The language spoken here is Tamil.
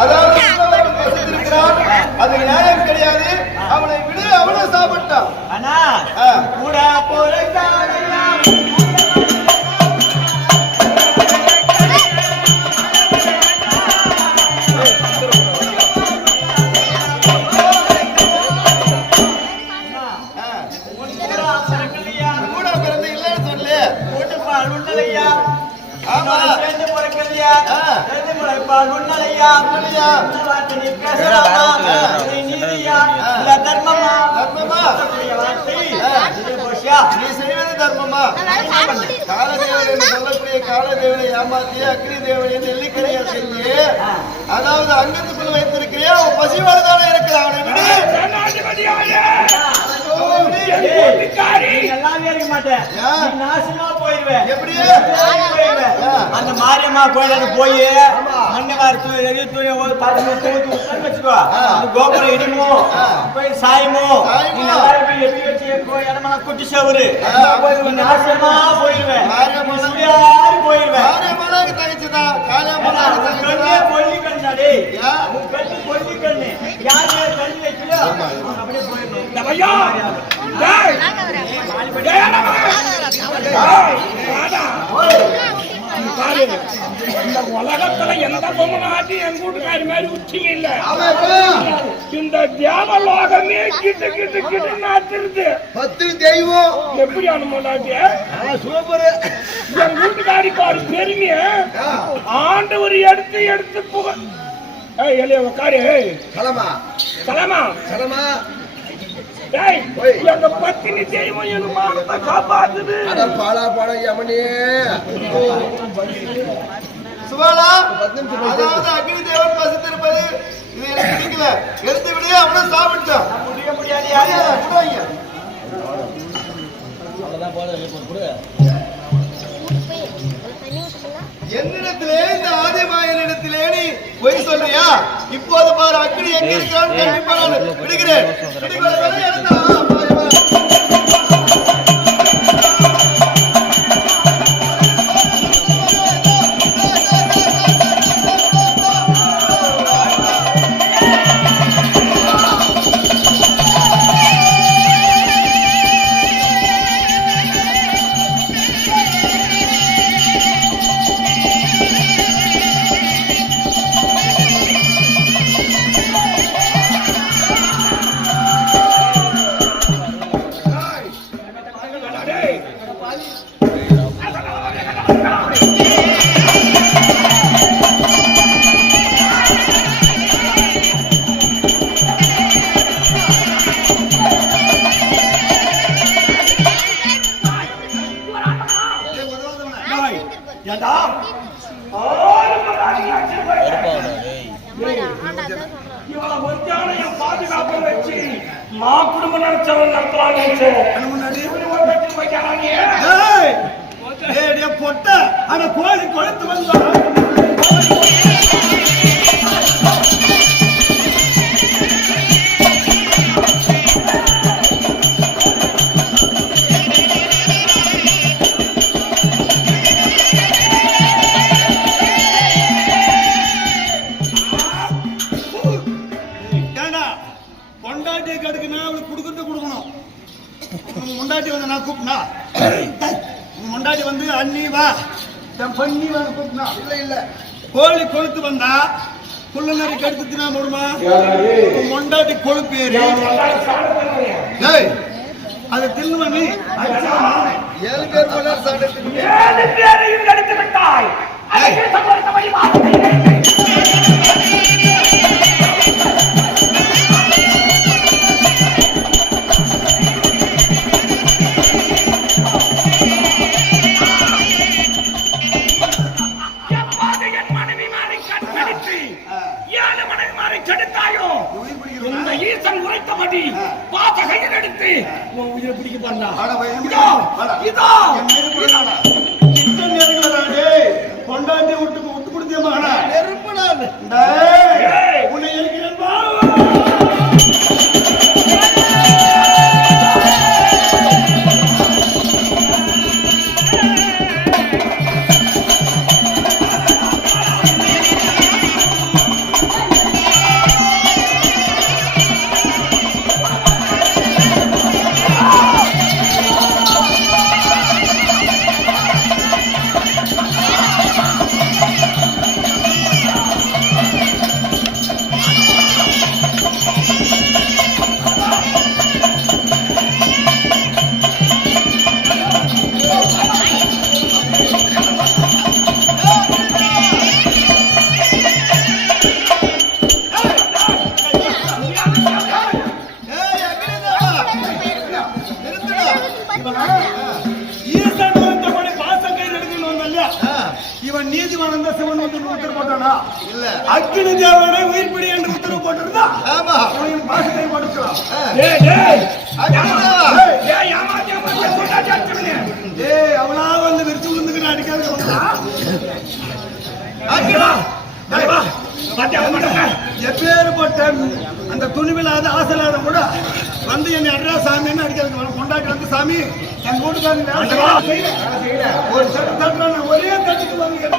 அதாவது அது நியாயம் கிடையாது. அவனை விடு, அவனை சாப்பிட்டான். ஆனா கூட நீ செய்வது தர்மமா? காலதேவன் என்று சொல்லக்கூடிய காலதேவனை ஏமாத்தி அக்னி தேவனை நெல்லிக்கரையா செஞ்சு, அதாவது அங்கத்துக்குள் வைத்திருக்கிறியா? அவன் பசியோடுதானே இருக்கிறான். அந்த மாரியம்மா கோயிலுக்கு போய் மண்ணவாரி வச்சுக்கோ, கோபுரம் இடிமோ போய் சாயமோ எட்டி வச்சு இடமெல்லாம் குட்டி சவரு நாசமா போயிருவேன். போயிருவேன் கொல்லி கண்ணாடி கொல்லி கண்ணு யாரு கண்ணு வைக்கலோ அப்படியே போயிடணும். இந்த உலகத்துல எந்த பொம்மனாட்டி என் கூட்டுக்காரி மாதிரி உச்சிங்க இல்ல. இந்த தேவலோகமே கிட்டு கிட்டு கிட்டு நாத்திருது. 10 தெய்வம் எப்படி அனுமதி சூப்பர். என் கூட்டுக்காரிக்கு ஒரு பெருமைய ஆண்டவர் எடுத்து எடுத்து புக எளிய உக்காரு சலமா சலமா சலமா எங்க பத்தினி தெய்வம் என் மானத்தை காப்பாத்துது. பாலா பாடம் யமனே சுபாலா. அதாவது அக்னி தேவன் பசித்திருப்பது இது எனக்கு பிடிக்கல. எடுத்து விடு, அவனை சாப்பிட்டான். என்னிடத்திலே இந்த ஆதிமாயனிடத்திலே நீ பொய் சொல்றியா? இப்போது பாரு அக்னி எங்க இருக்கிறான். கண்டிப்பா நான் விடுகிறேன். பாதுகாப்பு வச்சு மா குடும்ப நடத்தவன் நடத்துவாங்க பொட்ட ஆனா கோழி கொழுத்து வந்தா முண்டாடி வந்து அண்ணி வா பண்ணி வந்து கூப்பினா இல்ல இல்ல கோழி கொழுத்து வந்தா புள்ள நரி கடுத்து தினா முடியுமா? முண்டாட்டி கொழுப்பேறி அது தின்னு 7 பேர் போல சாப்பிட்டு 7 பேரையும் கடித்து விட்டாய். உயிரை பிடிக்க பண்ணா கொண்டாட்டி விட்டு விட்டு கொடுத்தே மகனா நெருப்படாது உன்னை இருக்கிறேன். போட்டிருந்தா இல்ல அக்கினி தேவனை உயிர்ப்பிடி என்று உத்தரவு போட்டிருந்தா ஆமா அவன் பாசத்தை கொடுக்கலாம் அவனா வந்து விரிச்சு விழுந்துக்கிட்டு அடிக்காத எப்பேற்பட்ட அந்த துணிவில்லாத ஆசையில்லாத கூட வந்து என்னை அட்ரா சாமின்னு அடிக்கிறது கொண்டாட்டி வந்து சாமி என் வீட்டுக்காரங்க ஒரு சட்டு தட்டுறான் ஒரே தட்டுக்கு வாங்க